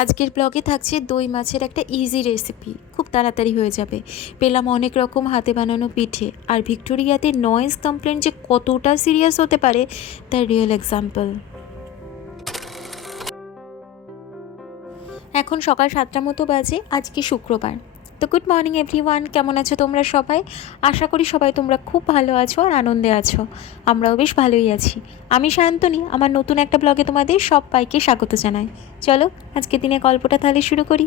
আজকের ব্লগে থাকছে দই মাছের একটা ইজি রেসিপি, খুব তাড়াতাড়ি হয়ে যাবে। পেলাম অনেক রকম হাতে বানানো পিঠে, আর ভিক্টোরিয়াতে নয়েজ কমপ্লেন যে কতটা সিরিয়াস হতে পারে তার রিয়েল এক্সাম্পল। এখন সকাল 7টার মতো বাজে, আজকে শুক্রবার। তো গুড মর্নিং এভরিওয়ান, কেমন আছো তোমরা সবাই? আশা করি সবাই তোমরা খুব ভালো আছো আর আনন্দে আছো। আমরাও বেশ ভালোই আছি। আমি সায়ন্তনী, আমার নতুন একটা ব্লগে তোমাদের সবাইকে স্বাগত জানাই। চলো আজকে দিনে গল্পটা তাহলে শুরু করি।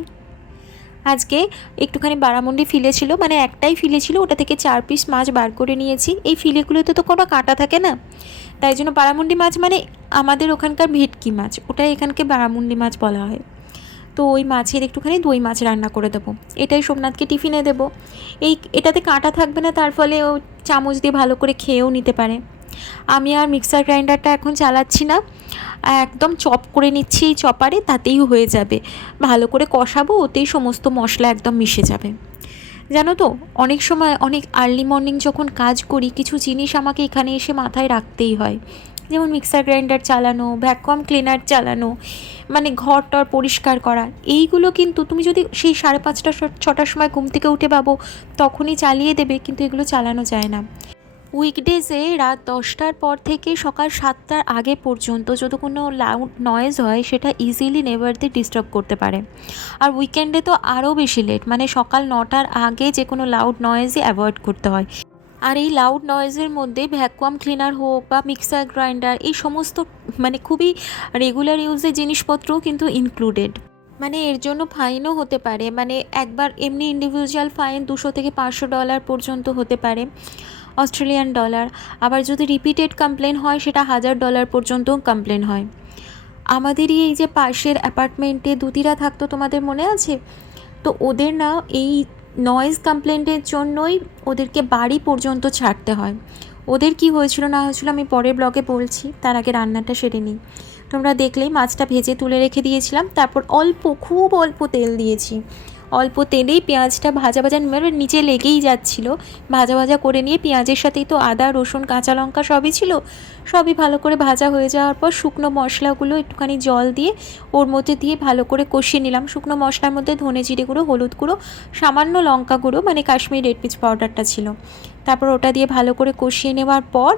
আজকে একটুখানি বারামুন্ডি ফিলে ছিল, মানে একটাই ফিলে ছিল, ওটা থেকে 4 পিস মাছ বার করে নিয়েছি। এই ফিলেগুলোতে তো কোনো কাঁটা থাকে না, তাই জন্য বারামুন্ডি মাছ মানে আমাদের ওখানকার ভেটকি মাছ, ওটাই এখানকে বারামুন্ডি মাছ বলা হয়। তো ওই মাছের একটুখানি দই মাছ রান্না করে দেবো, এটাই সোমনাথকে টিফিনে দেবো। এটাতে কাঁটা থাকবে না, তার ফলে ও চামচ দিয়ে ভালো করে খেয়েও নিতে পারে। আমি আর মিক্সার গ্রাইন্ডারটা এখন চালাচ্ছি না, একদম চপ করে নিচ্ছি এই চপারে, তাতেই হয়ে যাবে। ভালো করে কষাবো, ওতেই সমস্ত মশলা একদম মিশে যাবে। জানো তো, অনেক সময় অনেক আর্লি মর্নিং যখন কাজ করি, কিছু জিনিস আমাকে এখানে এসে মাথায় রাখতেই হয়। যেমন মিক্সার গ্রাইন্ডার চালানো, ভ্যাকুয়াম ক্লিনার চালানো, মানে ঘর টর পরিষ্কার করা। এইগুলো কিন্তু তুমি যদি সেই 5:30 6টার সময় ঘুম থেকে উঠে পাবো তখনই চালিয়ে দেবে, কিন্তু এগুলো চালানো যায় না। উইকডেজে রাত 10টার পর থেকে সকাল 7টার আগে পর্যন্ত যদি কোনো লাউড নয়েজ হয়, সেটা ইজিলি নেবারদের ডিস্টার্ব করতে পারে। আর উইকেন্ডে তো আরও বেশি লেট, মানে সকাল 9টার আগে যে কোনো লাউড নয়েজই অ্যাভয়েড করতে হয়। আর এই লাউড নয়েজের মধ্যে ভ্যাকুয়াম ক্লিনার হোক বা মিক্সার গ্রাইন্ডার, এই সমস্ত মানে খুবই রেগুলার ইউজের জিনিসপত্রও কিন্তু ইনক্লুডেড। মানে এর জন্য ফাইনও হতে পারে, মানে একবার এমনি ইন্ডিভিজুয়াল ফাইন $200 থেকে $500 পর্যন্ত হতে পারে, অস্ট্রেলিয়ান ডলার। আবার যদি রিপিটেড কমপ্লেন হয়, সেটা $1000 পর্যন্তও কমপ্লেন হয়। আমাদেরই এই যে পাশের অ্যাপার্টমেন্টে দুতিরা থাকতো, তোমাদের মনে আছে? তো ওদের না এই নয়েজ কমপ্লেন্টের জন্যই ওদেরকে বাড়ি পর্যন্ত ছাড়তে হয়। ওদের কি হয়েছিল না হয়েছিল আমি পরের ব্লগে বলছি, তার আগে রান্নাটা সেরে নিই। তোমরা দেখলেই মাছটা ভেজে তুলে রেখে দিয়েছিলাম, তারপর খুব অল্প তেল দিয়েছি। অল্প তেলেই পেঁয়াজটা ভাজা ভাজা মানে নিচে লেগেই যাচ্ছিলো, ভাজা ভাজা করে নিয়ে পেঁয়াজের সাথেই তো আদা রসুন কাঁচা লঙ্কা সবই ছিল, সবই ভালো করে ভাজা হয়ে যাওয়ার পর শুকনো মশলাগুলো একটুখানি জল দিয়ে ওর মধ্যে দিয়ে ভালো করে কষিয়ে নিলাম। শুকনো মশলার মধ্যে ধনে জিরে গুঁড়ো, হলুদ গুঁড়ো, সামান্য লঙ্কা গুঁড়ো, মানে কাশ্মীরি রেড মির্চ পাউডারটা ছিল। তারপর ওটা দিয়ে ভালো করে কষিয়ে নেওয়ার পর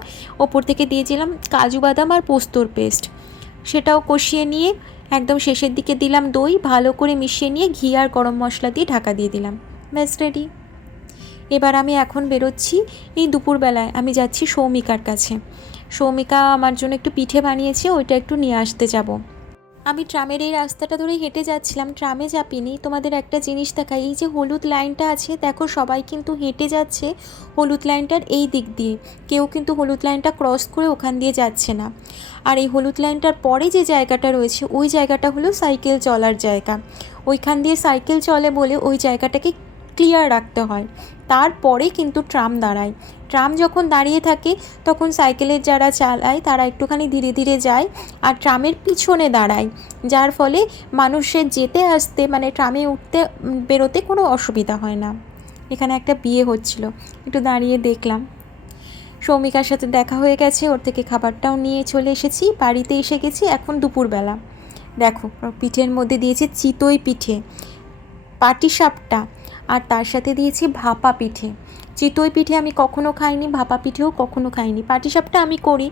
ওপর থেকে দিয়েছিলাম কাজু বাদাম আর পোস্তর পেস্ট, সেটাও কষিয়ে নিয়ে একদম শেষের দিকে দিলাম দই, ভালো করে মিশিয়ে নিয়ে ঘি আর গরম মশলা দিয়ে ঢাকা দিয়ে দিলাম। ব্যাস রেডি। এবার আমি এখন বেরোচ্ছি, এই দুপুরবেলায় আমি যাচ্ছি সৌমিকার কাছে। সৌমিকা আমার জন্য একটু পিঠে বানিয়েছে, ওইটা একটু নিয়ে আসতে যাব। আমি ট্রামের এই রাস্তাটা ধরে হেঁটে যাচ্ছিলাম, ট্রামে চাপিনি। তোমাদের একটা জিনিস দেখাই, এই যে হলুদ লাইনটা আছে দেখো, সবাই কিন্তু হেঁটে যাচ্ছে হলুদ লাইনটার এই দিক দিয়ে, কেউ কিন্তু হলুদ লাইনটা ক্রস করে ওখান দিয়ে যাচ্ছে না। আর এই হলুদ লাইনটার পরে যে জায়গাটা রয়েছে, ওই জায়গাটা হলো সাইকেল চলার জায়গা। ওইখান দিয়ে সাইকেল চলে বলে ওই জায়গাটাকে ক্লিয়ার রাখতে হয়, তারপরে কিন্তু ট্রাম দাঁড়ায়। ট্রাম যখন দাঁড়িয়ে থাকে তখন সাইকেলের যারা চালায় তারা একটুখানি ধীরে ধীরে যায় আর ট্রামের পিছনে দাঁড়ায়, যার ফলে মানুষের যেতে আসতে মানে ট্রামে উঠতে বেরোতে কোনো অসুবিধা হয় না। এখানে একটা বিয়ে হচ্ছিল, একটু দাঁড়িয়ে দেখলাম। সৌমিকার সাথে দেখা হয়ে গেছে, ওর থেকে খাবারটাও নিয়ে চলে এসেছি, বাড়িতে এসে গেছি এখন দুপুরবেলা। দেখো পিঠের মধ্যে দিয়েছি চিতই পিঠে, পাটিসাপটা, আর তার সাথে দিয়েছি ভাপা পিঠে। চিতই পিঠে আমি কখনো খাইনি, ভাপা পিঠেও কখনো খাইনি। পাটিসাপটা আমি করি,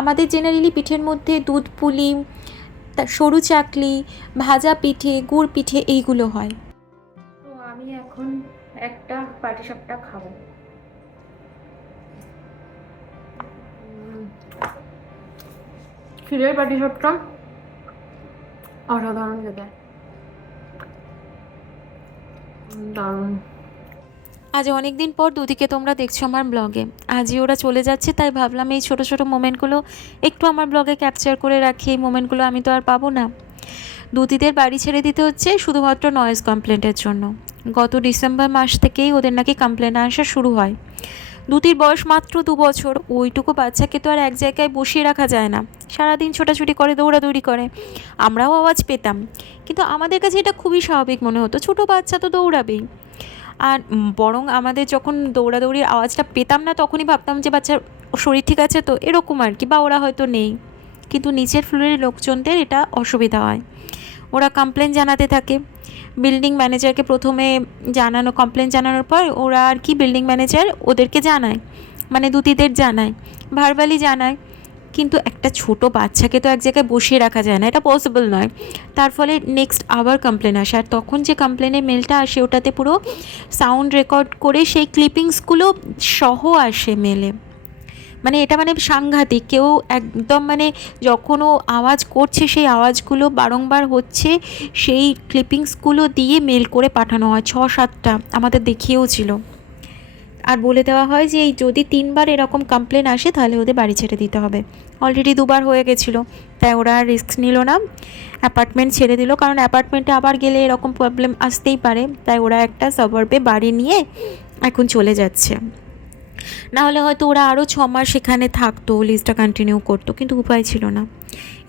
আমাদের জেনারেলি পিঠের মধ্যে দুধ পুলি, সরু চাকলি, ভাজা পিঠে, গুড় পিঠে এইগুলো হয়। তো আমি এখন একটা পাটিসাপটা খাবো। ক্ষীরের পাটিসাপটা অসাধারণ খেতে, দারুণ। আজ অনেক দিন পর দুদিকে তোমরা দেখছো আমার ব্লগে। আজই ওরা চলে যাচ্ছে, তাই ভাবলাম এই ছোটো ছোটো মোমেন্টগুলো একটু আমার ব্লগে ক্যাপচার করে রাখি। এই মোমেন্টগুলো আমি তো আর পাবো না। দুদিদের বাড়ি ছেড়ে দিতে হচ্ছে শুধুমাত্র নয়েজ কমপ্লেন্টের জন্য। গত ডিসেম্বর মাস থেকেই ওদের নাকি কমপ্লেন আসা শুরু হয়। দুতির বয়স মাত্র 2 বছর, ওইটুকু বাচ্চাকে তো আর এক জায়গায় বসিয়ে রাখা যায় না, সারাদিন ছোটাছুটি করে, দৌড়াদৌড়ি করে। আমরাও আওয়াজ পেতাম, কিন্তু আমাদের কাছে এটা খুবই স্বাভাবিক মনে হতো, ছোটো বাচ্চা তো দৌড়াবেই। আর বরং আমাদের যখন দৌড়াদৌড়ির আওয়াজটা পেতাম না, তখনই ভাবতাম যে বাচ্চার শরীর ঠিক আছে তো, এরকম আর কি, বা ওরা হয়তো নেই। কিন্তু নিচের ফ্লোরের লোকজনদের এটা অসুবিধা হয়। ওরা কমপ্লেন জানাতে থাকে। বিল্ডিং ম্যানেজারকে প্রথমে কমপ্লেন জানানোর পর ওরা আর কি বিল্ডিং ম্যানেজার ওদেরকে জানায়, মানে দুতিদের জানায়, ভার্বালি জানায়। কিন্তু একটা ছোট বাচ্চাকে তো এক জায়গায় বসিয়ে রাখা যায় না, এটা পসিবল নয়। তার ফলে নেক্সট আবার কমপ্লেন আসে, আর তখন যে কমপ্লেনের মেলটা আসে ওটাতে পুরো সাউন্ড রেকর্ড করে সেই ক্লিপিংসগুলো সহ আসে মেলে। মানে এটা মানে সাংঘাতিক। কেউ একদম মানে যখন ও আওয়াজ করছে সেই আওয়াজগুলো বারংবার হচ্ছে, সেই ক্লিপিংসগুলো দিয়ে মেল করে পাঠানো হয় 6-7টা, আমাদের দেখিয়েও ছিল। আর বলে দেওয়া হয় যে এই যদি 3বার এরকম কমপ্লেন আসে তাহলে ওদের বাড়ি ছেড়ে দিতে হবে। অলরেডি 2বার হয়ে গেছিলো, তাই ওরা আর রিস্ক নিল না, অ্যাপার্টমেন্ট ছেড়ে দিল। কারণ অ্যাপার্টমেন্টে আবার গেলে এরকম প্রবলেম আসতেই পারে, তাই ওরা একটা সাবার্বে বাড়ি নিয়ে এখন চলে যাচ্ছে। না হলে হয়তো ওরা আরও 6 মাস সেখানে থাকতো, লিস্টটা কন্টিনিউ করতো, কিন্তু উপায় ছিল না।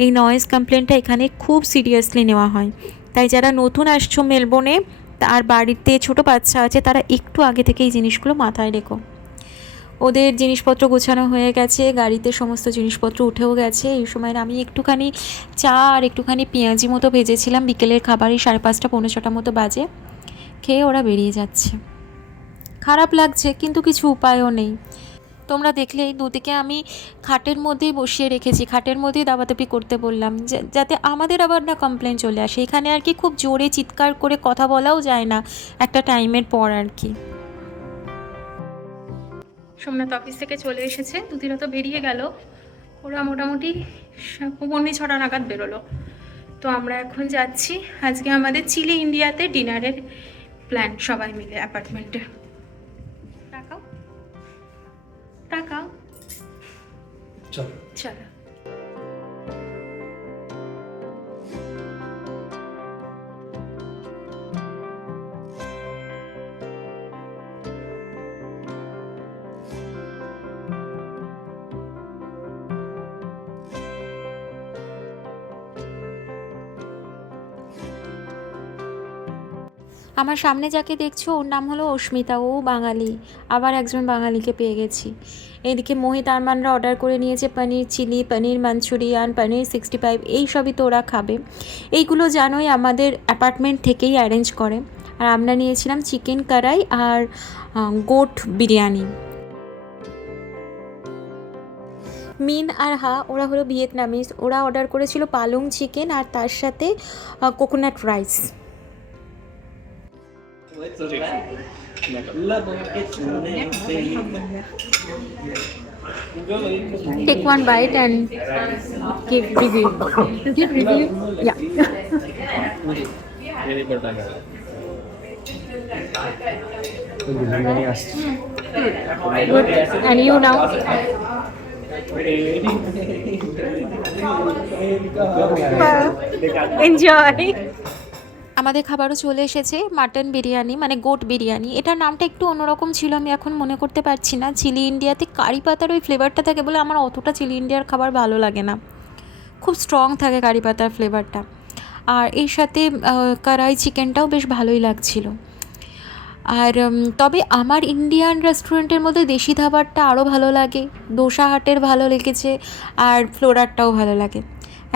এই নয়েজ কমপ্লেনটা এখানে খুব সিরিয়াসলি নেওয়া হয়। তাই যারা নতুন আসছো মেলবোর্নে আর বাড়িতে ছোটো বাচ্চা আছে তারা একটু আগে থেকে এই জিনিসগুলো মাথায় রেখো। ওদের জিনিসপত্র গোছানো হয়ে গেছে, গাড়িতে সমস্ত জিনিসপত্র উঠেও গেছে। এই সময় আমি একটুখানি চা আর একটুখানি পেঁয়াজি মতো ভেজেছিলাম, বিকেলের খাবারই 5:30 পৌনে 6টা মতো বাজে। খেয়ে ওরা বেরিয়ে যাচ্ছে। খারাপ লাগছে কিন্তু কিছু উপায়ও নেই। তোমরা দেখলে দুদিকে আমি খাটের মধ্যেই বসিয়ে রেখেছি, খাটের মধ্যেই দাপাদাপি করতে বললাম, যাতে আমাদের আবার না কমপ্লেন চলে আসে। এখানে আর কি খুব জোরে চিৎকার করে কথা বলাও যায় না একটা টাইমের পর আর কি। সোমনাথ অফিস থেকে চলে এসেছে, দুদিরা তো বেরিয়ে গেল। ওরা মোটামুটি 5:45 নাগাদ বেরোলো। তো আমরা এখন যাচ্ছি, আজকে আমাদের চিলি ইন্ডিয়াতে ডিনারের প্ল্যান, সবাই মিলে অ্যাপার্টমেন্টে। টাকাও টাকাও চলো চলো। আমার সামনে যাকে দেখছো ওর নাম হলো অস্মিতা, ও বাঙালি। আবার একজন বাঙালিকে পেয়ে গেছি। এইদিকে মোহিত আরমানরা অর্ডার করে নিয়েছে পনির চিলি, পনির মাঞ্চুরিয়ান, পনির 65, এই সবই তো ওরা খাবে। এইগুলো জানোই আমাদের অ্যাপার্টমেন্ট থেকেই অ্যারেঞ্জ করে। আর আমরা নিয়েছিলাম চিকেন কড়াই আর গোট বিরিয়ানি। মিন আর হা ওরা হলো ভিয়েতনামিজ, ওরা অর্ডার করেছিল পালং চিকেন আর তার সাথে coconut rice. Take one bite and give review. Give review? Yeah. Good. And you now? Enjoy. আমাদের খাবারও চলে এসেছে, মাটন বিরিয়ানি মানে গোট বিরিয়ানি। এটার নামটা একটু অন্যরকম ছিল, আমি এখন মনে করতে পারছি না। চিলি ইন্ডিয়াতে কারি পাতার ওই ফ্লেভারটা থাকে বলে আমার অতটা চিলি ইন্ডিয়ার খাবার ভালো লাগে না, খুব স্ট্রং থাকে কারি পাতার ফ্লেভারটা। আর এর সাথে কড়াই চিকেনটাও বেশ ভালোই লাগছিল। আর তবে আমার ইন্ডিয়ান রেস্টুরেন্টের মধ্যে দেশি ধাবারটা আরও ভালো লাগে, দোসা হাটের ভালো লেগেছে, আর ফ্লোরারটাও ভালো লাগে।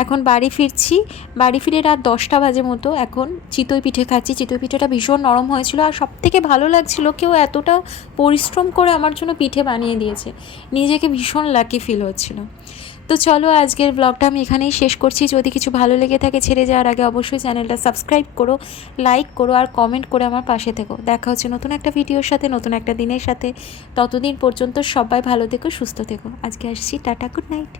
এখন বাড়ি ফিরছি, বাড়ি ফিরে রাত 10টা বাজে মতো। এখন চিতই পিঠে খাচ্ছি। চিতই পিঠেটা ভীষণ নরম হয়েছিল, আর সবথেকে ভালো লাগছিল কেউ এতটা পরিশ্রম করে আমার জন্য পিঠে বানিয়ে দিয়েছে। নিজেকে ভীষণ লাকি ফিল হচ্ছিল। তো চলো আজকের ব্লগটা আমি এখানেই শেষ করছি। যদি কিছু ভালো লেগে থাকে ছেড়ে যাওয়ার আগে অবশ্যই চ্যানেলটা সাবস্ক্রাইব করো, লাইক করো আর কমেন্ট করে আমার পাশে থেকো। দেখা হচ্ছে নতুন একটা ভিডিওর সাথে, নতুন একটা দিনের সাথে। ততদিন পর্যন্ত সবাই ভালো থেকো, সুস্থ থেকো। আজকে আসছি, টাটা, গুড নাইট।